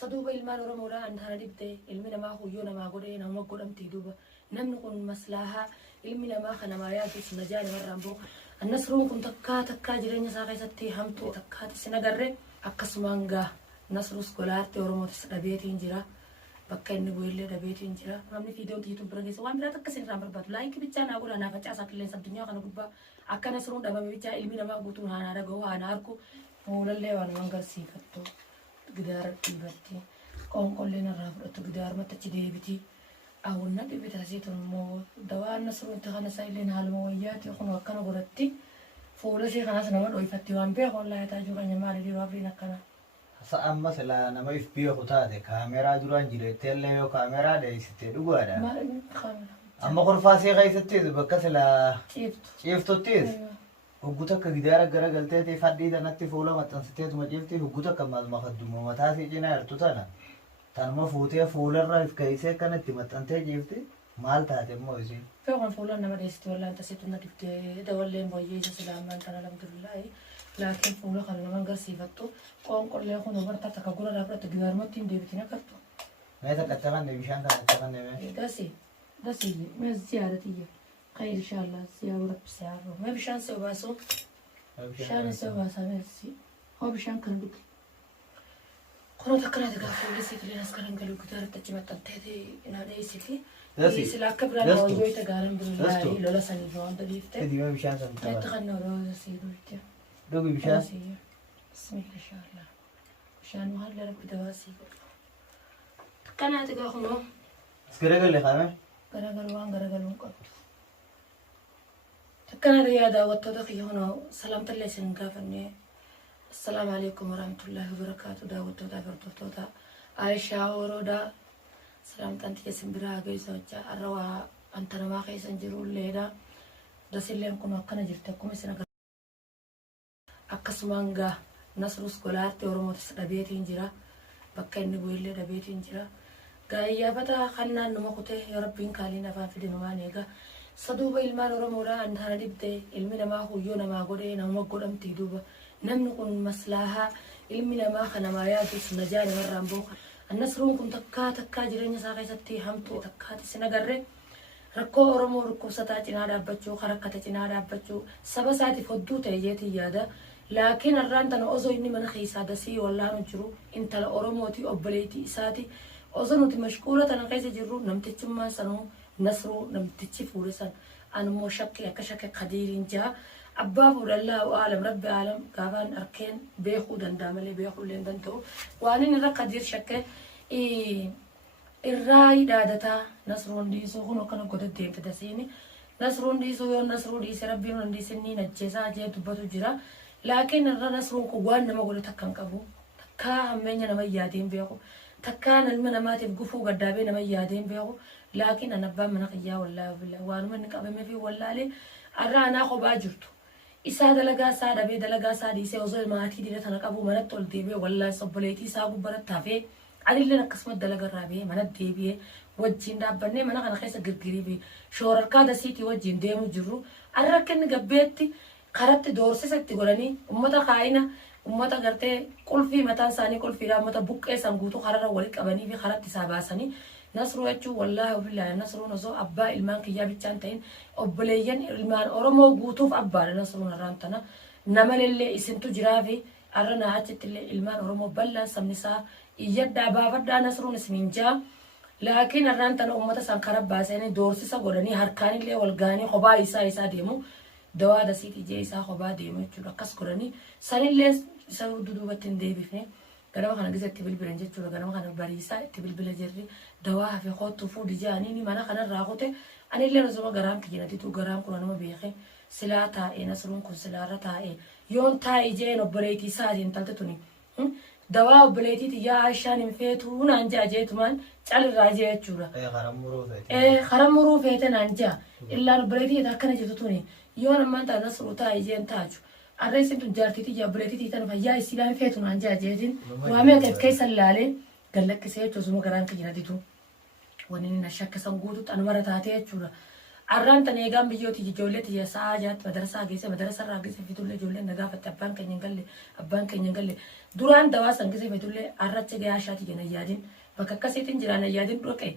صدوبة المال ورمورا أن هذا دبته المنا ما هو يونا ما قولي نوم قولم تيدوبا نمنكون مسلاها المنا ما خنا ما يأتي سنجاني مرامبو النصرون كن تكا جريني ساقي ستي همتو تكا تسنجرة أكسمانجا نصر سكولارت ورموت سدبيتي إنجرا بكين نبويلة دبيتي إنجرا رامي فيديو تيجي تبرني سوام بلا تكسين رامبر بات لايك بيتشان أقول أنا فتش أساك لين سبدنيا كانوا قبا أكا نصرون دبا بيتشا المنا ما قطون هانا رجوا هانا أركو مولا اللي وانا منقر سيفتو قدار البتي قوم كلنا رافض قدار ما تجدي بتي أو النبي بتهزيت الموت دواء النصر انتخنا سائلين هالمويات يكون وكنا قرتي فولا شيء خلاص نمر ويفتي وان بيه ولا يتاجوا أن يماري دي رافينا كنا Sa'an masala nama if biyo kutaate kaameraa duraan jireettee yoo kaameraa dheessitee dhugaadha. Amma korfaasee keessattis bakka sila ciiftottis hogguta akka gidaara gara galteetii fadhii tanatti fuula maxxansiteetuma ciiftii hogguta akka makaddumoo mataasii cinaa jirtu tana tanuma fuutee fuularra if keessee akkanatti maxxantee ciifti maal taate immoo isiin. Fe'uun fuula nama dheessiti wallaan tasitu na diftee dawalleen boyyee isa silaamaan kana alhamdulillahi. لكن فولا خلنا من قصي فتو قوم كل يوم نبرت تكبر رابط جدار ما تندي بتنا كتو ما يتكتمن نبيشان كتكتمن نبي دسي ما زيادة تيجي خير إن شاء الله زيادة رب سعره ما بيشان سوى باسو شان سوى باسا بس هو بيشان كان دوك كنا تكنا تقافل لسه في الناس كانوا قالوا جدار تجمع تنتهي إن هذا يسيتي يسلا كبر على وجوه تجارم بالله لولا سني جوان تبيفته كدي ما بيشان سنتها تغنى روز سيدويته دوبي بشان بسم الله إن شاء الله بشان وهلا رب دواسي كنا تقاخنو سكرة اللي خامه غرغلوان غرغلون قبط كنا رياضة وتدخي هنا سلامة الله سنقافني السلام عليكم ورحمة الله وبركاته دا وتودا برتودا عائشة ورودا سلامة أنت يسمبرا جيسا جا الروا أنت نما خيسن جرول ليدا دسيلين كنا كنا جرتكم سنة akkasumaanga nasru skolaarti oromoota dhabeetiin jira bakka inni bu'illee dhabeetiin jira gaayyaafata kannaan numa kutee yoo rabbiin kaaliin afaan fide numaan eega saduuba ilmaan oromoodhaa an hana dibde ilmi namaa huyyoo namaa godhee nama godhamtii duuba namni kun maslaahaa ilmi namaa kanamaa yaadus najaani warraan booka annasruun kun takkaa jireenya isaa keessatti hamtuu takkaati sin agarre rakkoo oromoo dhukkubsataa cinaa dhaabbachuu karakkata cinaa dhaabbachuu saba isaatiif hodduu ta'e jeetii yaada لكن الران تنا أزو إني من خيسا دسي ولا نجرو إنت الأورموتي أبليتي إساتي أزو نتي مشكورة تنا خيسا جرو نمتتش ما سنو نصرو نمتتش فورسان أنا مو شكي أكشك قديرين جا أباب الله وعالم رب عالم كافان أركين بيخو دنداملي بيخو لين دنتو وأنا نرى قدير شكي الرأي دادتا نصرون ديسو هنو كانوا قد الدين تدسيني نصرون ديسو يون نصرون ديسي ربي من ديسني نجيسا جي دبتو جرا لكن الرنا نصرون كوان نما قولوا تكان كابو تكا همينيا نما يادين بيخو تكان المنا ما تبقفو قدابي نما يادين بيخو لكن أنا بام من قيا والله بالله وانو من نقابي ما في والله لي الرنا خو باجرتو إسا دلقا سادة بي دلقا سادة إسا وزل ماتي دي تنقابو منت تول ديبي والله صبوليتي ساقو برد تافي عدل لنا قسمت دلقا رابي منت ديبي وجين دابني منا خنا خيسا قرقريبي شورركا دا سيتي وجين ديمو جرو الركن قبيتي خربت دورسي ستي قولاني أمتا خاينة أمتا قرتي كل في متان ساني كل في را أمتا بوك إيه سنقوتو خرر وليك أباني في خربت ساباساني نصرو يجو والله وبالله نصرو نزو أبا إلمان كيابي تشانتين أبليين إلمان أورمو قوتو في أبا نصرو نرانتنا نمال اللي إسنتو جرافي أرنا عاتت اللي إلمان أورمو بلا سمنسا إيجاد بابدا نصرو نسنينجا لكن الرانتنا أمتا سنقرب باسيني دورسي سقولاني هركاني اللي والغاني خبا إسا ديمو دوا دا سيتي جيسا خبا ديمو يجورا كسكراني ساني اللي ساو دودو باتن دي بفني غنما خانا جزا تبل بلنجة جورا غنما خانا باريسا تبل بلجري دوا في خوت تفو دي جاني ني مانا خانا راغوتي أنا اللي نزوما غرام كجينا تيتو غرام كنا نما بيخي سلا تاي نصرون كن سلا تاي يون تاي جين وبريتي ساجين تلتتوني دوا وبريتي تيا عشان مفيتو نانجا جيتمان تعال راجع جورا خرام مروفة نانجا إلا وبريتي إذا كان جيتوني يوم ما أنت نصر تاي جين تاجو الرئيس أنتم جارتي تيجي بريتي تيجي فيا إسلام فيتون عن جاجين وعمل كيس اللالي قال لك سيد جزمو كران كجنا ديتو ونين نشك سنقودو أنا مرة تاتي أشورا arraan tan eegaan biyyooti ijoolleeti sa'a jaatti madarsaa geesse madarsaa irraa geesse fitullee ijoolleen nagaafatti abbaan keenya hin galle duraan dawaa san geesse fitullee arracha gayaa shaati jenna yaadin bakka akkasiitiin jira na yaadin dhaqe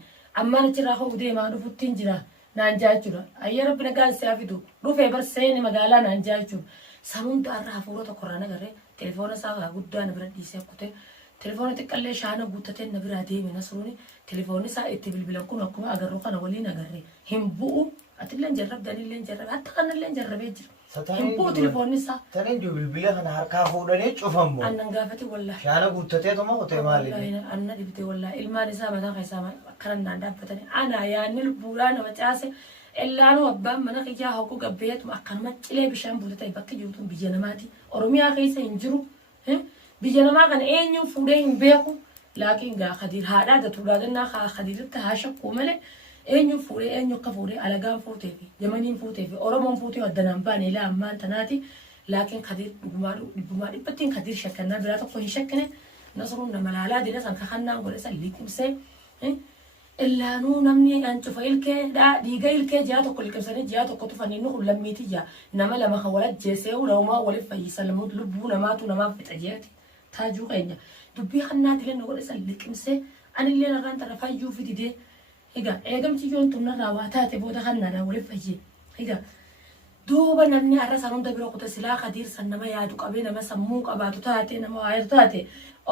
ammaan achirraa hoo deemaa dhufuttiin jira naan jaa jechuudha ayya rabbi nagaa isaa fidu dhufee barseeni magaalaa naan jaa jechuudha sanuun daarraa hafuura tokkorraa nagarree telefoona isaa guddaa na bira dhiisee akkute telefoona xiqqallee shaana guuttatee na biraa deeme Nasruuni telefoonni isaa itti bilbilan kun akkuma agarru kana waliin agarree hin bu'u atillee jarrabde anillee jarrabe hatta kanallee jarrabee jira hin bu'u telefoonni isaa tanin ju bilbila kana harkaa fuudhanii cufamu annan gaafate wallahi shaana guuttatee tuma hotee maali anna dibite wallahi ilmaan isaa mataa keessaa karan naan dhaabbatanii ana yaanni lubbuudhaa nama caase illaanuu abbaan mana kiyyaa hoguu gabbeetuma akkanuma cilee bishaan buutatee bakki jirtuun biyya namaati oromiyaa keessa hin jiru biyya namaa kana eenyuun fuudhee hin beeku laakiin gaa Khadiir haadhaa datuudhaadannaa Khadiiritti haa shakkuu malee eenyuun fuudhee eenyu akka fuudhee alagaan fuutee fi yamaniin fuutee fi oromoon fuutee addanaan baane ilaa ammaan tanaati laakiin Khadiir dhuggumaa dhibbattiin Khadiir shakkannaa biraa tokko hin shakkine Nasruun nama laalaa dina san kakannaan godhe san liqimsee illaanuu namni an cufa ilkee dhiiga ilkee ji'a tokko liqimsanii ji'a tokko tufanii nu lammiiti ji'a nama lama kan wal ajjeesee namaa waliif fayyisa lubbuu namaatu namaaf fixa jeeti taajuu keenya dubbii kannaati illee nu godhe san liqimsee anillee narraan tana fayyuu fididee egaa eegamchi yoon tunnarraa waa taate booda kannaadhaan waliif fayyee egaa duuba namni har'a san hunda bira kuta silaa Khadiir san nama yaadu qabee nama sammuu qabaatu taate nama waayatu taate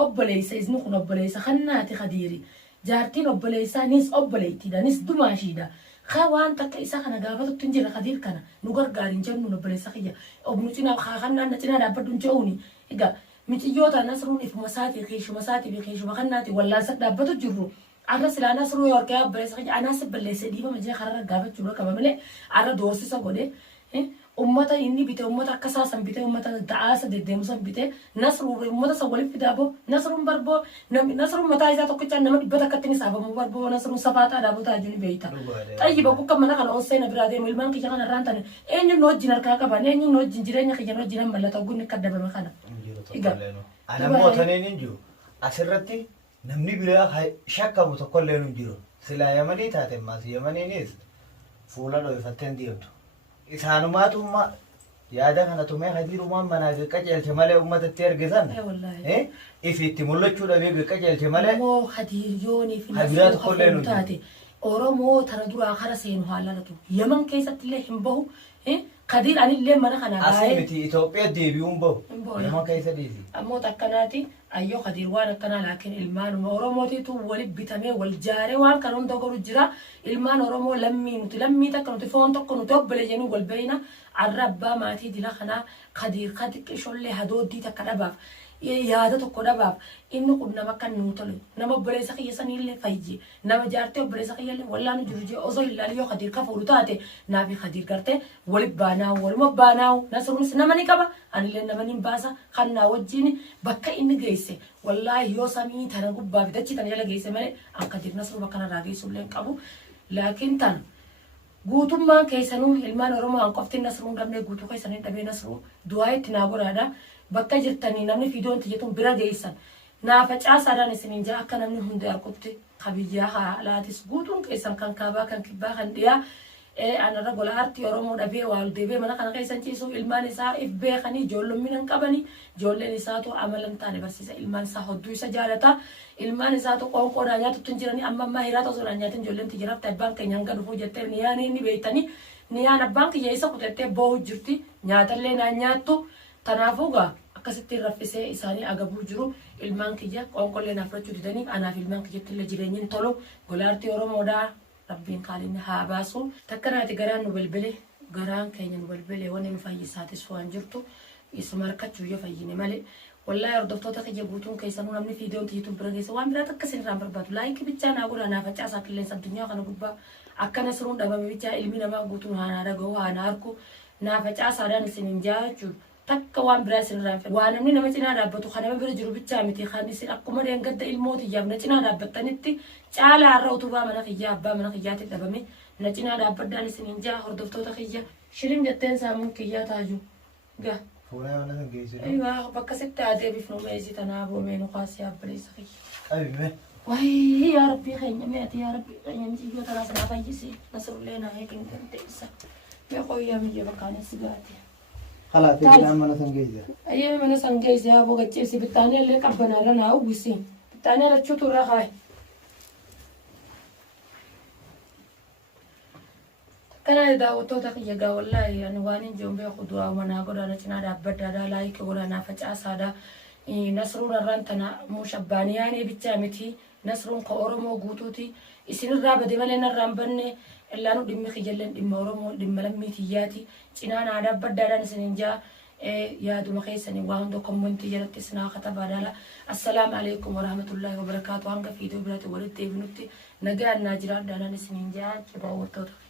obboleessa isni kun obboleessa kannaati Khadiiri jaartiin obboleessaanis obboleettiidhaanis dumaashiidha waan takka isa kana gaafatutti hin jira Khadiir kana nu gargaarin jennu obboleessa kiyya obnu cinaa kannaan na cinaa dhaabbadhu hin je'uuni egaa miciyyoota Nasruun ifuma isaatii fi keeshuma kannaati wallaansa dhaabbatu jirru arra silaa Nasruu yorkee obboleessa kiyya anaas balleessee dhiifama jee kararra gaafachuu qaba malee arra doorsisa godhe ummata inni bite ummata akka saasan bite ummata da'aasa deddeemusan bite Nasruu ummata san waliif fidaaboo Nasruun barboo Nasruun mataa isaa tokkichaan nama dhibbata akkatti ni saafamuu barboo Nasruun safaataa dhaabotaa jiru beeyta xayyiba kukka mana kana onsee na biraa deemu ilmaan kiyya kana irraan tane eenyuun nu wajjin harkaa qaban eenyuun nu wajjin jireenya kiyya nu wajjin mallattoo gunni akka dabame kana anammoo taniin hin jiru asirratti namni biraa shakkamu tokkollee nu jiru silaa yamanii taate maas yamaniinis fuula dho'ifattee hin deemtu isaanumaatuma yaada kana tumee Khadiirumaan manaa qajeelte malee uummatatti ergisan ifitti mul'achuu dhabee qajeelte malee moo Khadiir yoonii fi Khadiiraa tokkollee nu taate Oromoo tana duraa kara seenu haalatu Yaman keessatti illee hin bahu Khadiir anillee mana kana asii miti Itoophiyaa deebi'uun bahu Yaman keessa dhiisi ammoo takkanaati ayyoo Khadiir waan akkanaa laakiin ilmaanuma Oromootiitu walitti bitamee wal jaaree waan kana hunda godhu jira ilmaan Oromoo lammii takka nuti foon tokko nuti obbolee jennu wal beeyna arra abbaa maatii dila kanaa Khadiir ka xiqqishollee hadooddii takka dhabaaf yaada tokko dhabaaf inni kun nama kan nuu tole nama obboleessa kiyya sanillee fayyi nama jaartee obboleessa kiyyallee wallaanu jiru jee osoo ilaalii yoo Khadiir ka fuudhu taate naafi Khadiir gartee walif baanaawu waluma baanaawu Nasruunis nama ni qaba anillee nama ni baasa kannaa wajjin bakka inni geesse wallaahi yoo samii tana gubbaa fi dachii tana jala geesse malee an Khadiir Nasruu bakka narraa geessullee hin qabu laakiin tan guutummaan keessanuu ilmaan Oromoo an qofti Nasruun dhabnee guutuu keessanii dhabee Nasruu du'aa itti naa godhaadha bakka jirtanii namni fiidoon tiyyetuun bira geessan naafa caasaadhaan isiniin jira akka namni hundi arkutti kabiyyaa haalaatis guutuun keessan kan kaabaa kan kibbaa kan dhiyaa anarra gola aartii Oromoo dhabee waal deebee mana kana keessan ciisuu ilmaan isaa if beekanii ijoollumminan qabanii ijoolleen isaatu amalan taane barsiisa ilmaan isaa hodduu isa jaalata ilmaan isaatu qoonqoodhaa nyaatutti hin jiranii amma ammaa hiraata osoo dhaan nyaatin ijoolleen tijjiraafte abbaan keenya hanga dhufuu jettee niyaan inni beeytanii niyaan abbaan kiyya isa kutettee boohu jirti nyaatallee naan nyaattu tanaafuu gaa akkasitti raffisee isaanii agabuu jiru ilmaan kiyya qoonqollee naaf fudhachuu didanii anaaf ilmaan kiyyatti illee jireenyin tolu gola aartii Oromoodhaa rabbiin kaalinni haa baasu takkanaati garaan nu balbile garaan keenya nu balbile wanni nu fayyisaatis waan jirtu isuma harkachuu yoo fayyine malee wallahi hordoftoota kiyya guutuun keessanuu namni fiidiyoon tiyyituun bira geessa waan biraat akka isin irraan barbaadu laayikii bichaa naa godhaa naa facaasaa qilleensa addunyaa kana gubbaa akka Nasruun dhabame bichaa ilmi namaa guutuun haanaa dhaga'u haanaa harku naa facaasaadhaan isin hin jaachuu takka waan biraa isin irraan fedha waan namni nama cinaa dhaabbatu kan nama bira jiru bichaa miti kan isin akkuma deengadda ilmootiyyaaf na cinaa dhaabbattanitti caalaa har'a utubaa mana kiyyaa abbaa mana kiyyaatti dhabame na cinaa dhaabbadhaan isin hin jaa hordoftoota kiyya shirim jetteen saamuun kiyyaa taaju gaa fuula mana san geessu aywa bakka sitti adeebifnu meesii tanaa boomee nu kaasee abbaleessa kiyya qabime وهي يا ربي خيني ماتي يا ربي خيني مجي جو ترى سنا فايسي نصر لنا هيك انت تنسى يا خويا مجي بكاني سيغاتي خلاص تيجي أما نسنجيزة أيه من سانجيز يا أبو قتيسي بالتاني اللي كبنا لنا أو بسين بالتاني لا تشوتوا رخاي كان هذا وتوتك يجا والله يعني وانين جنب يخدوا ومنا قدر أنا تنادى أبدا دا لايك ولا نافج أسادا نصرون الرانتنا مشباني يعني بتشامتي نصرون كأورمو قوتوتي يصير الرابع دي مالنا الرامبني إلا نو دم خجلن دم أورمو دم ملميتياتي تنانا ada أبدا دا نسنجا يا دوما خيسني واندو كومنتي جرت سنا خطا بدالا السلام عليكم ورحمة الله وبركاته وانك في دبرة ولد تبنتي نجا الناجرات دانا نسنجا كبا وتوتك